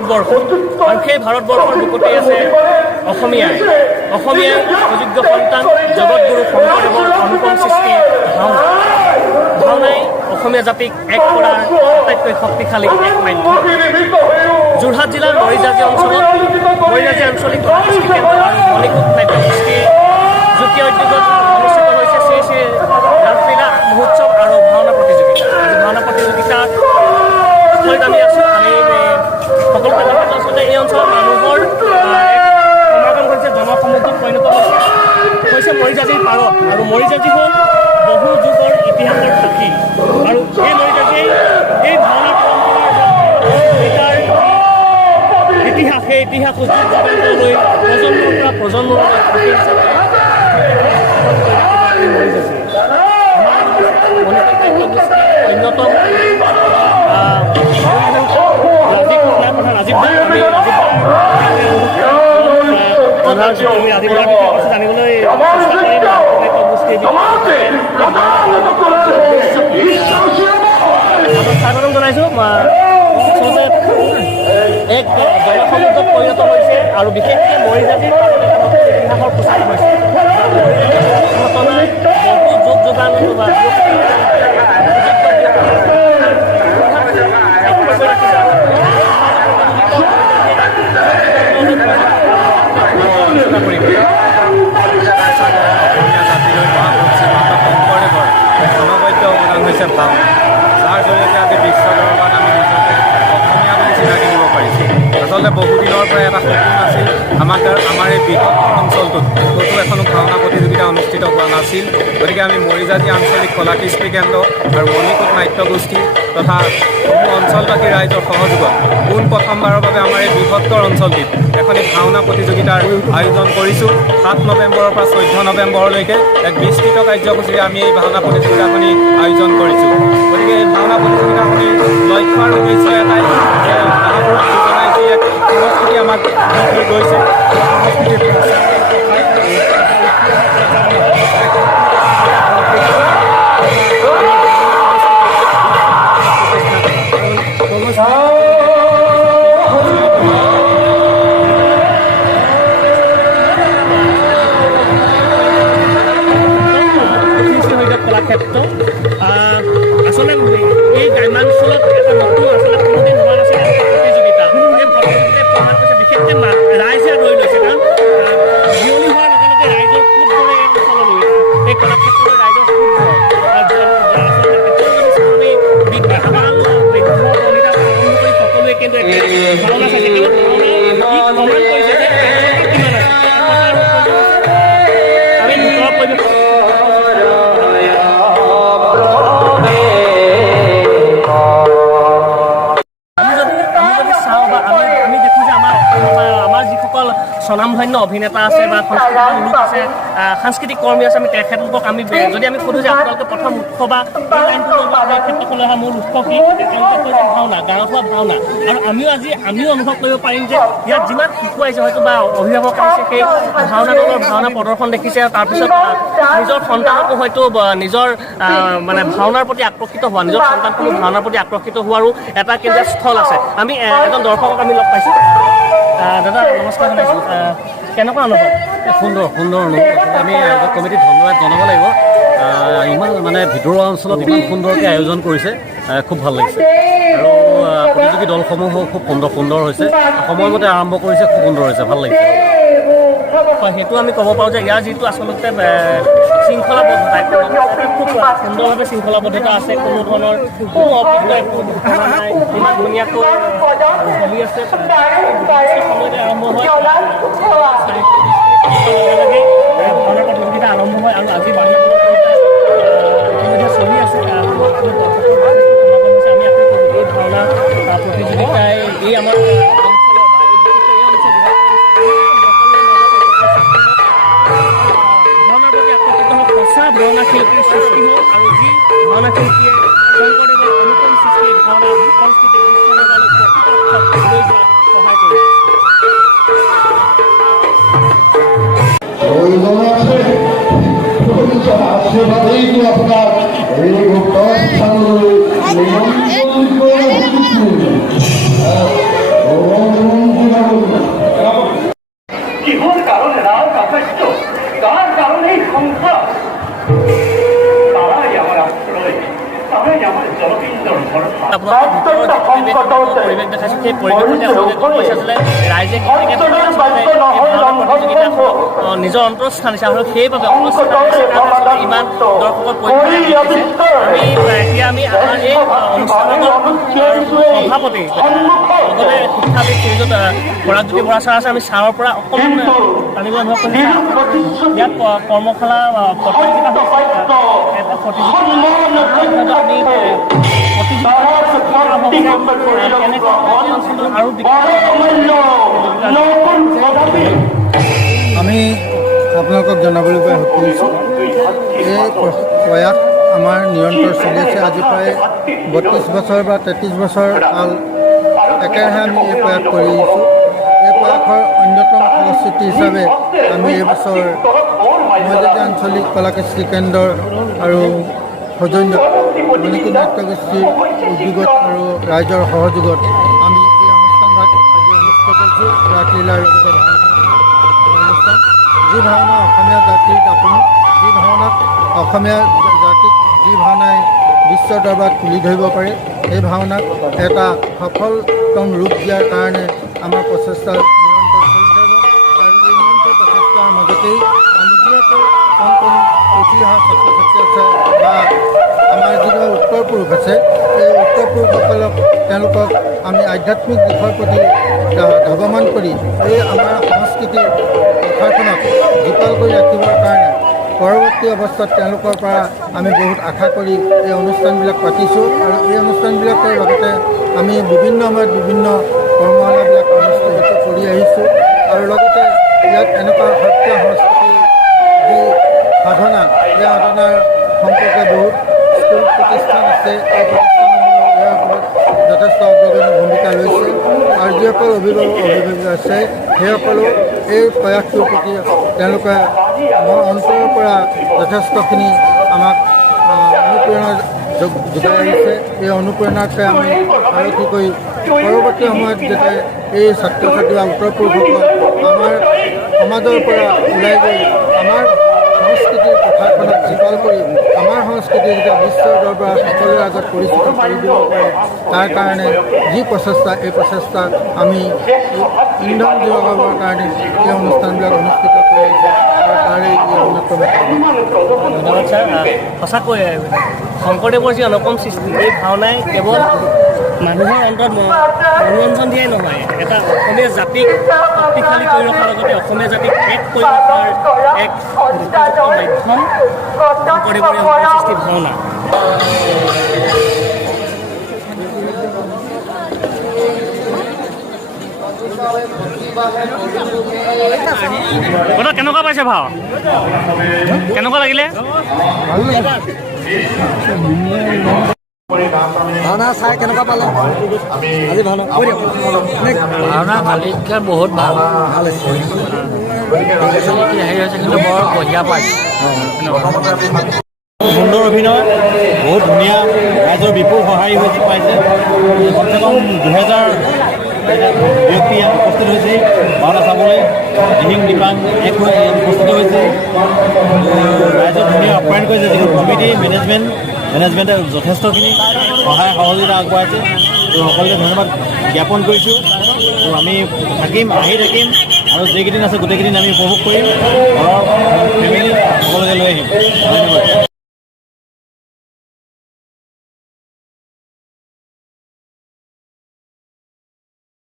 ভাৰতবৰ্ষ আৰু সেই ভাৰতবৰ্ষৰ বুকুতে আছে অসমীয়াই অযোগ্য সন্তান জগতগুৰু শংকৰদেৱৰ অনুপম সৃষ্টি ভাওনা। ভাওনাই অসমীয়া জাতিক এক কৰাৰ আটাইতকৈ শক্তিশালী এক মাধ্যম। যোৰহাট জিলাৰ মৰিজাজি অঞ্চলত মৰিজাজি আঞ্চলিক কলা কৃষ্টি কেন্দ্ৰ আৰু মণিকূট নাট্যগোষ্ঠীৰ যুটীয়া উদ্যোগত অনুষ্ঠিত হৈছে শ্ৰী শ্ৰী ৰাসলীলা মহোৎসৱ আৰু ভাওনা প্ৰতিযোগিতা। আজি ভাওনা প্ৰতিযোগিতাত আমি আছোঁ। আমি সকলোকে দেখাইছোঁ আচলতে এই অঞ্চলৰ মানুহৰ সমাগম হৈছে জনসমুদ্ৰত পৰিণত হৈছে মৰিজাজিৰ পাৰত। আৰু মৰিজাজি হ'ল বহু যুগৰ ইতিহাসৰ সাক্ষী আৰু এই মৰিজাজিয়ে এই ভাওনা পৰম্পৰাৰ ইতিহাস সেই ইতিহাস উজ্জ্বল কৰিবলৈ প্ৰজন্মৰ পৰা প্ৰজন্মলৈ সাক্ষী হিচাপে মৰিজাজি অন্যতম জানিবলৈ স্বাগতম জনাইছোঁ। আচলতে এক জনসমুদ্ৰত পৰিণত হৈছে আৰু বিশেষকৈ মৰিজাজিৰ ইতিহাসৰ সূচনা হৈছে। ঘটনাই বহু যুগ যোগান বা ভাও যাৰ জৰিয়তে আজি বিশ্ব দৰবাৰত আমি নিজকে অসমীয়া বুলি চিনাকি দিব পাৰিছোঁ। আচলতে বহুদিনৰ পৰা এটা সপোন আছিল আমাৰ এই বৃহৎ অঞ্চলটোত ক'তো এখনো ভাওনা প্ৰতিযোগিতা অনুষ্ঠিত হোৱা নাছিল। গতিকে আমি মৰিজাজি আঞ্চলিক কলা কৃষ্টি কেন্দ্ৰ আৰু মণিকূট নাট্যগোষ্ঠী তথা সমূহ অঞ্চলবাসী ৰাইজৰ সহযোগত প্ৰথমবাৰৰ বাবে আমাৰ এই বৃহত্তৰ অঞ্চলটিত এখনি ভাওনা প্ৰতিযোগিতাৰ আয়োজন কৰিছোঁ। 7 নৱেম্বৰৰ পৰা 14 নৱেম্বৰলৈকে এক বিস্তৃত কাৰ্যসূচীৰে আমি এই ভাওনা প্ৰতিযোগিতাখনি আয়োজন কৰিছোঁ। গতিকে এই ভাওনা প্ৰতিযোগিতাখনিৰ লক্ষ্য আৰু উদ্দেশ্য এটাই যে মহাপুৰুষ দুজনাই যি এক সংস্কৃতি আমাক দি গৈছে কলাক্ষেত্ৰ আচলতে এই গ্ৰাম্যাঞ্চলত এটা নতুন আচলতে কোনোদিন হোৱা নাছিল প্ৰতিযোগিতা। এই প্ৰতিযোগিতাই প্ৰমাণ কৰিছে বিশেষকৈ ৰাইজে লৈ লৈছে, কাৰণ জিৰণি হোৱাৰ লগে লগে ৰাইজৰ খুব ধৰে এই অঞ্চললৈ এই কলাক্ষেত্ৰলৈ ৰাইজৰ খুব ধৰে। সকলোৱে কিন্তু ভাওনা চাইছে, কিন্তু ভাওনা প্ৰমাণ কৰিছে যে কিমান আছে আমি ভিতৰৰ পৰিৱেশ স্বনামধন্য অভিনেতা আছে বা লোক আছে, সাংস্কৃতিক কৰ্মী আছে, আমি তেখেতলোকক আমি যদি আমি সোধোঁ যে আপোনালোকে প্ৰথম উৎস বা এই লাইনটো ক্ষেত্ৰখনলৈ অহা মূল উৎস কি, তেওঁলোকে কৈছে ভাওনা, গাঁৱত হোৱা ভাওনা। আৰু আমিও অনুভৱ কৰিব পাৰিম যে ইয়াত যিমান শিশু আহিছে হয়তো বা অভিভাৱক আহিছে সেই ভাওনা দলৰ ভাওনা প্ৰদৰ্শন দেখিছে আৰু তাৰপিছত নিজৰ সন্তানকো হয়তো নিজৰ মানে ভাওনাৰ প্ৰতি আকৰ্ষিত হোৱা, নিজৰ সন্তানসমূহ ভাওনাৰ প্ৰতি আকৰ্ষিত হোৱাৰো এটা কেন্দ্ৰীয় স্থল আছে। আমি এজন দৰ্শকক আমি লগ পাইছোঁ। দাদা নমস্কাৰ জনাইছোঁ, কেনেকুৱা অনুভৱ? সুন্দৰ অনুভৱ। আমি কমিটিক ধন্যবাদ জনাব লাগিব। ইমান মানে ভিতৰুৱা অঞ্চলত ইমান সুন্দৰকৈ আয়োজন কৰিছে, খুব ভাল লাগিছে। আৰু প্ৰতিযোগী দলসমূহো খুব সুন্দৰ হৈছে, সময়মতে আৰম্ভ কৰিছে, খুব সুন্দৰ হৈছে, ভাল লাগিছে। হয়, সেইটো আমি ক'ব পাৰোঁ যে ইয়াৰ যিটো আচলতে শৃংখলাবদ্ধতা খুব সুন্দৰভাৱে শৃংখলাবদ্ধতা আছে, কোনো ধৰণৰ কোনো অপূৰ্ণ নাই, ইমান ধুনীয়াকৈ চলি আছে। সময়তে আৰম্ভ হয়, ভাওনা প্ৰতিযোগিতা আৰম্ভ হয় আৰু আজি বাহিৰ চলি আছে। আমি এই ভাওনা প্ৰতিযোগিতাই এই আমাৰ ভাওনা শিল্পীৰ সৃষ্টি হ'ল আৰু যি ভাওনা শিল্পীয়ে শংকৰদেৱৰ অনুপম সৃষ্টি ভাওনা সংস্কৃতিক বিশ্বদৰবাৰলৈ লৈ যোৱাত সহায় কৰিছে। আপোনাৰ এই স্থানলৈ পৰিৱেশ দেখাইছোঁ সেই পৰিৱেশতে আপোনালোকে গম পাইছে আচলতে ৰাইজে কেনেকৈ প্ৰতিযোগিতাখন নিজৰ অন্তৰত স্থান দিছে আৰু সেইবাবে ইমান দৰ্শকৰ পৰিমাণে এতিয়া আমি আমাৰ এই অনুষ্ঠানৰ সভাপতি লগতে শিক্ষাবিদ শ্ৰীযুত পৰাগজ্যোতি বৰা ছাৰ আছে আমি ছাৰৰ পৰা অকণমান জানিব অনুভৱ কৰিছোঁ ইয়াত কৰ্মশালা প্ৰতিযোগিতা এটা প্ৰতিযোগিতা আমি আমি আপোনালোকক জানাবলৈ কৰিছোঁ এই প্ৰয়াস আমাৰ নিৰন্তৰ চলি আছে আজি প্ৰায় 32 বছৰ বা 33 বছৰ কাল একেৰাহে আমি এই প্ৰয়াস কৰি আহিছোঁ এই প্ৰয়াসৰ অন্যতম ফলশ্ৰুতি হিচাপে আমি এইবছৰ মজলীয়া আঞ্চলিক কলাকৃষ্টি কেন্দ্ৰ আৰু সৌজন্য মণিকুল নাট্যগোষ্ঠীৰ উদ্যোগত আৰু ৰাইজৰ সহযোগত আমি এই অনুষ্ঠানভাগ আজি অনুষ্ঠিত কৰিছোঁ ৰাসলীলাৰ লগতে অনুষ্ঠান যি ভাওনা অসমীয়া জাতিৰ দাপোন যি ভাওনাত অসমীয়া জাতিক যি ভাওনাই বিশ্ব দৰবাৰত তুলি ধৰিব পাৰে এই ভাওনাক এটা সফলতম ৰূপ দিয়াৰ কাৰণে আমাৰ প্ৰচেষ্টা নিৰন্তৰ চলি থাকিব আৰু এই নিৰন্তৰ প্ৰচেষ্টাৰ মাজতেই আমি যিহেতু কণ কণ উঠি অহা ছাত্ৰ ছাত্ৰী আছে বা আমাৰ যিবিলাক উত্তৰ পুৰুষ আছে এই উত্তৰ পুৰুষসকলক তেওঁলোকক আমি আধ্যাত্মিক দিশৰ প্ৰতি ধাৱমান কৰি এই আমাৰ সংস্কৃতিৰ পথাৰখনক জীপাল কৰি ৰাখিবৰ কাৰণে পৰৱৰ্তী অৱস্থাত তেওঁলোকৰ পৰা আমি বহুত আশা কৰি এই অনুষ্ঠানবিলাক পাতিছোঁ আৰু এই অনুষ্ঠানবিলাকৰ লগতে আমি বিভিন্ন সময়ত বিভিন্ন কৰ্মশালাবিলাক অনুষ্ঠিত কৰি আহিছোঁ আৰু লগতে ইয়াত এনেকুৱা সত্য সংস্কৃতিৰ যি সাধনা এই সাধনাৰ সম্পৰ্কে বহুত স্কুল প্ৰতিষ্ঠান আছে এই প্ৰতিষ্ঠানসমূহ ইয়াৰ ওপৰত যথেষ্ট অগ্ৰগণী ভূমিকা লৈছে আৰু যিসকল অভিভাৱক আছে সেইসকলেও এই প্ৰয়াসটোৰ প্ৰতি তেওঁলোকে অন্তৰৰ পৰা যথেষ্টখিনি আমাক অনুপ্ৰেৰণা যোগাই আহিছে এই অনুপ্ৰেৰণাকে আমি আৰু কি কৰি পৰৱৰ্তী সময়ত যাতে এই ছাত্ৰ ছাত্ৰী বা উত্তৰ পুৰুষসকল আমাৰ সমাজৰ পৰা ওলাই গৈ আমাৰ সংস্কৃতিৰ পথাৰখনক জীপাল কৰি আমাৰ সংস্কৃতি যেতিয়া বিশ্বৰ দৰবাৰত সকলোৰে আগত পৰিচিত কৰি দিব পাৰে তাৰ কাৰণে যি প্ৰচেষ্টা এই প্ৰচেষ্টা আমি ইন্ধন যোগাবৰ কাৰণে এই অনুষ্ঠানবিলাক অনুষ্ঠিত কৰি আহিছোঁ আৰু তাৰে এই অন্যতম ধন্যবাদ ছাৰ সঁচাকৈ শংকৰদেৱৰ যি অনুপম সৃষ্টি এই ভাওনাই কেৱল মানুহৰ অন্তৰত মনোৰঞ্জন দিয়াই নহয় এটা অসমীয়া জাতিক শক্তিশালী কৰি ৰখাৰ লগতে অসমীয়া জাতিক এক কৰি ৰখাৰ এক মাধ্যম শংকৰদেৱৰ এই অনুপম সৃষ্টি ভাওনা কেনেকুৱা পাইছে ভাও কেনেকুৱা লাগিলে ভাওনা চাই কেনেকুৱা পালে আজি ভাওনা ভাওনা কালিতকৈ বহুত ভাল হৈছে কিন্তু বৰ বঢ়িয়া পাইছে সুন্দৰ অভিনয় বহুত ধুনীয়া ৰাইজৰ বিপুল সঁহাৰি হৈছে পাইছে কমচে কম 2000 ব্যক্তি ইয়াত উপস্থিত হৈছে ভাওনা চাবলৈ দিহিং দীপাং এক হৈ উপস্থিত হৈছে ৰাইজে ধুনীয়া আপ্যায়ন কৰিছে যিহেতু কমিটি মেনেজমেণ্টে যথেষ্টখিনি সহায় সহযোগিতা আগবঢ়াইছে ত' সকলোকে ধন্যবাদ জ্ঞাপন কৰিছোঁ ত' আমি আহি থাকিম আৰু যিকেইদিন আছে গোটেইকেইদিন আমি উপভোগ কৰিম